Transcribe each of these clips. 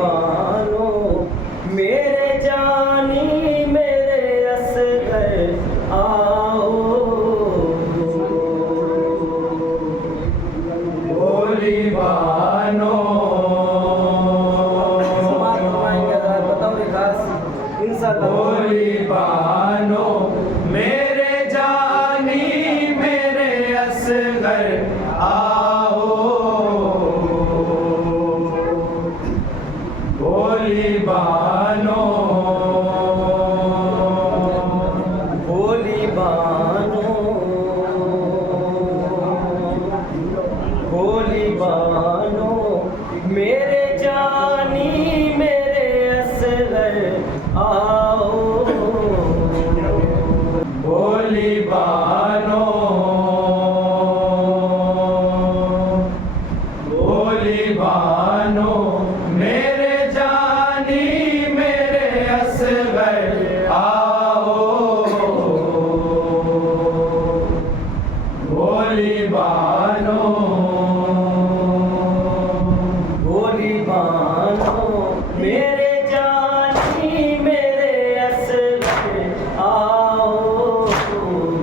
बानो मेरे जानी मेरे असगर आओ भोली बानो भोली बानो मेरे जानी मेरे असगर आओ भोली बानो भोली बानो भोली बानो मेरे जानी मेरे असगर आओ भोली बानो भोली बानो मेरे जानी मेरे असगर आओ भोली बानो भोली बानो मेरे जानी मेरे असगर आओ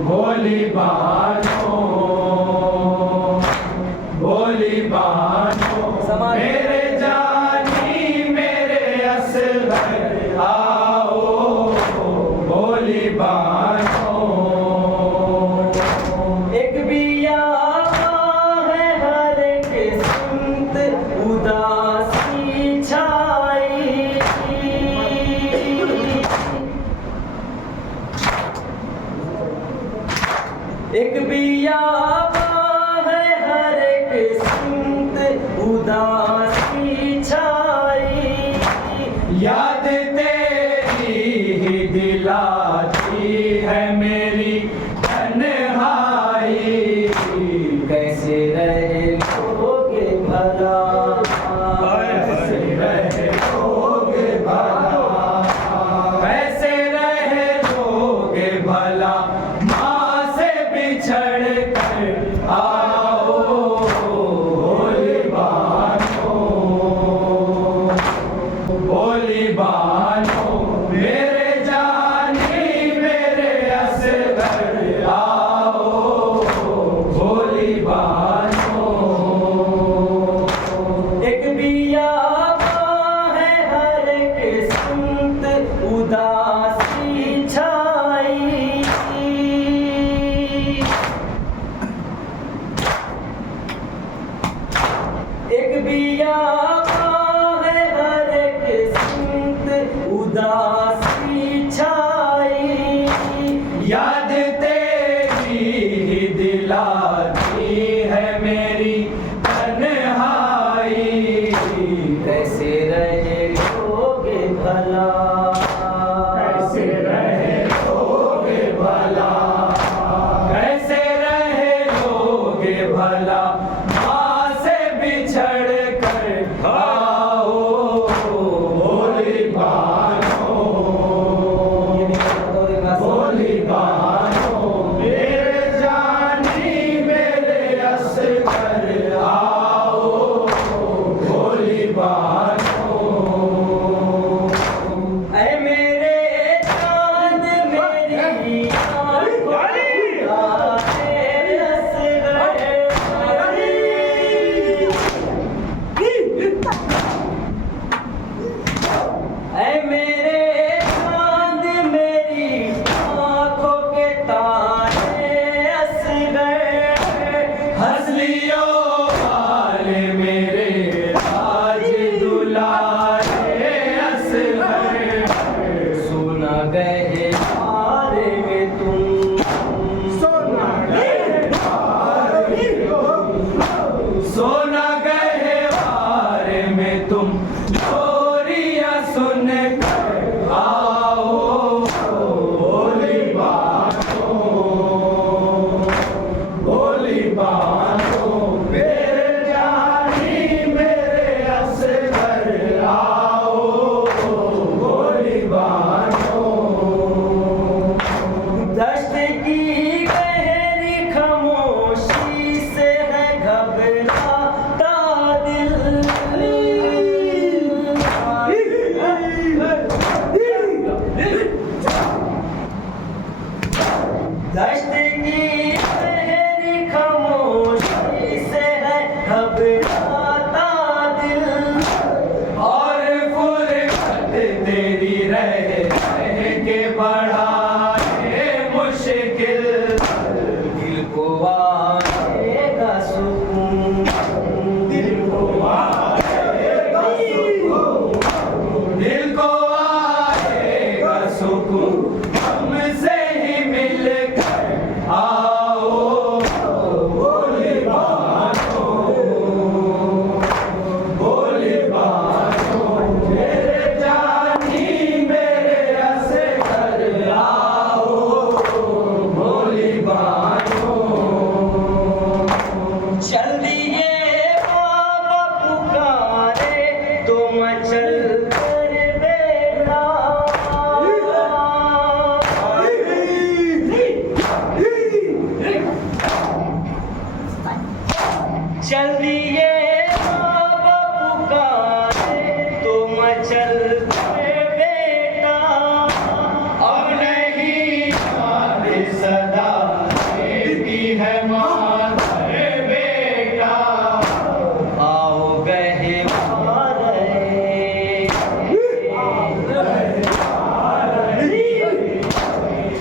भोली बानो भोली बानो मेरे जानी मेरे असगर आओ भोली बानो एक बिया है हर किस्मत उदासी छाई एक बिया है हर किस्मत उदासी छाई याद तेरी ही दिलाती है मेरी तन्हाई कैसे रहे लोग भला कैसे रहे लोग भला कैसे रहे लोग भला माँ से बिछड़ कर आओ भोली बानो भोली बानो मेरे जानी मेरे असगर आओ भोली बानो एक बिया है हर किस्मत उदासी छाई एक बिया है हर किस्मत उदासी छाई याद तेरी ही दिलाती है मेरी तन्हाई कैसे रहे लोग भला कैसे रहे लोग भला कैसे रहे लोग भला माँ से बिछड़ कर आओ भोली बानो भोली बानो मेरे जानी मेरे असगर आओ भोली बानो ऐ मेरे चांद मेरी आँखों तेरे असगर ऐ मेरे चांद मेरी आँखों के तारे असगर हंसलियो वाले मेरे राज दुलारे असगर सुना गए हारे में तुम सोना गहवारे में तुम चोरियां सुन कर आओ भोली बानो भोली बानो मेरे जानी मेरे असगर आओ भोली बानो दश्त की गहरी खामोशी से है घबराता दिल मचल कर बेटा चल दिए बाबा पुकारे तो मचल कर बेटा अब नहीं आने सदा देती है माँ घर बेटा आओ गहवारे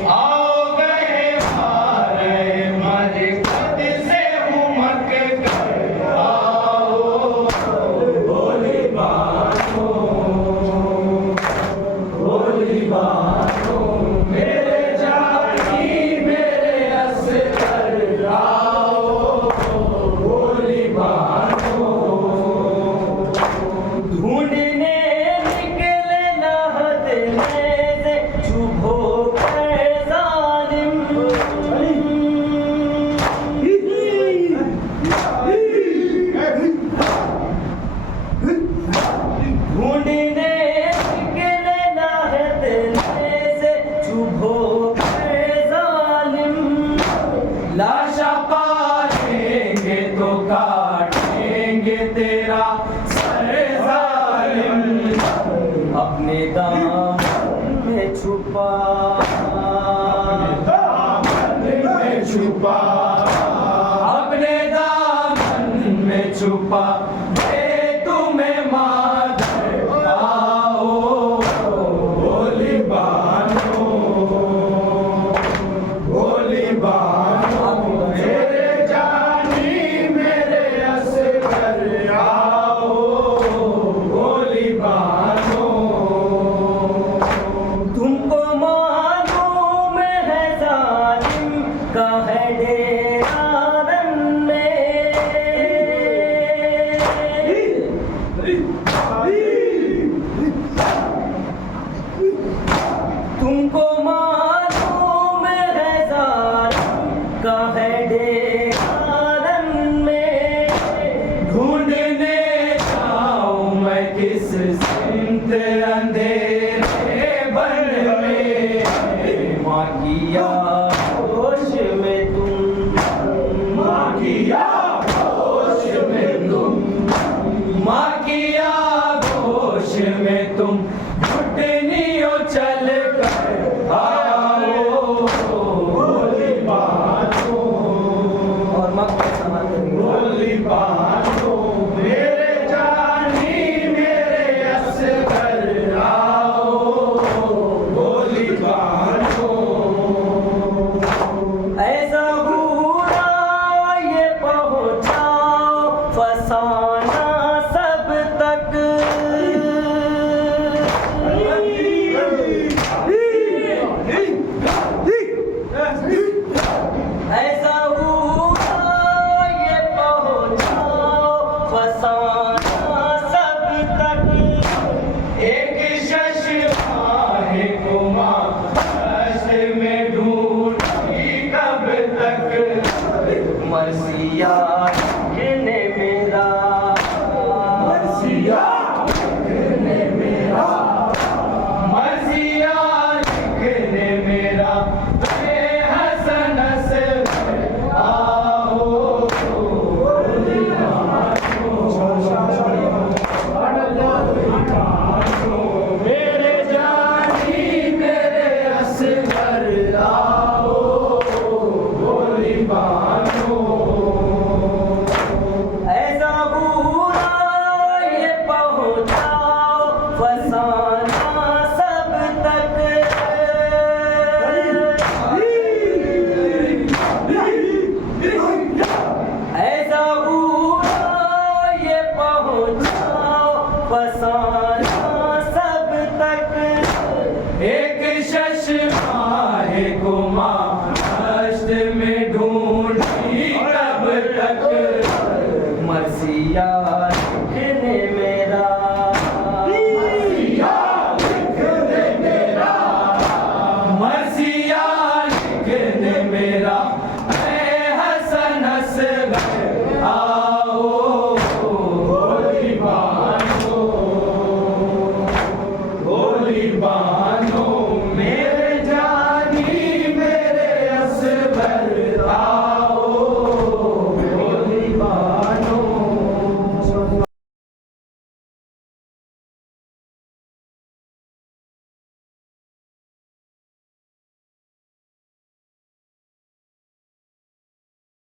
आओ गए मारे मरकत से उमक कर आओ भोली बानो मेरे जानी मेरे असगर आओ भोली बानो ढूंढने निकले नाहद में से चुभो कर जालिम ढूंढने निकले नाहद में से चुभो कर जालिम लाशा पालेंगे तो काटेंगे तेरा सर जालिम अपने दामन में छुपा दामन में छुपा अपने दामन में छुपा दे तुम्हें माधर आओ भोली बानो मेरे जानी मेरे असगर आओ भोली बानो तुमको मालूम है जालिम का है डेरा रन में तुमको मालूम है जालिम का है डेरा रन में ढूंढने जाऊं मैं किस सिमत अंधेरे बन में माँ किया होश में तुम माँ किया होश में तुम माँ किया होश में तुम घुटनियों चल कर आओ भोली बानो और माँ को सवाल करेंगे भोली बानो मेरे जानी मेरे असगर आओ भोली बानो ऐसा हुआ ये पहुँचाओ फसाना सब तक ऐसा हुआ ये पहुँचाओ फसाना सब तक एक शशमाहे को माँ रस में ढूंढी कब तक मरसिया ने मेरा मरसिया लिखने मेरा मरसिया लिखने मेरा हसन से आओ भोली बानो मेरे जानी मेरे असगर आओ भोली बानो ऐसा हुआ ये पहुँचाओ फसाना सब तक ऐसा हुआ ये पहुँचाओ फसाना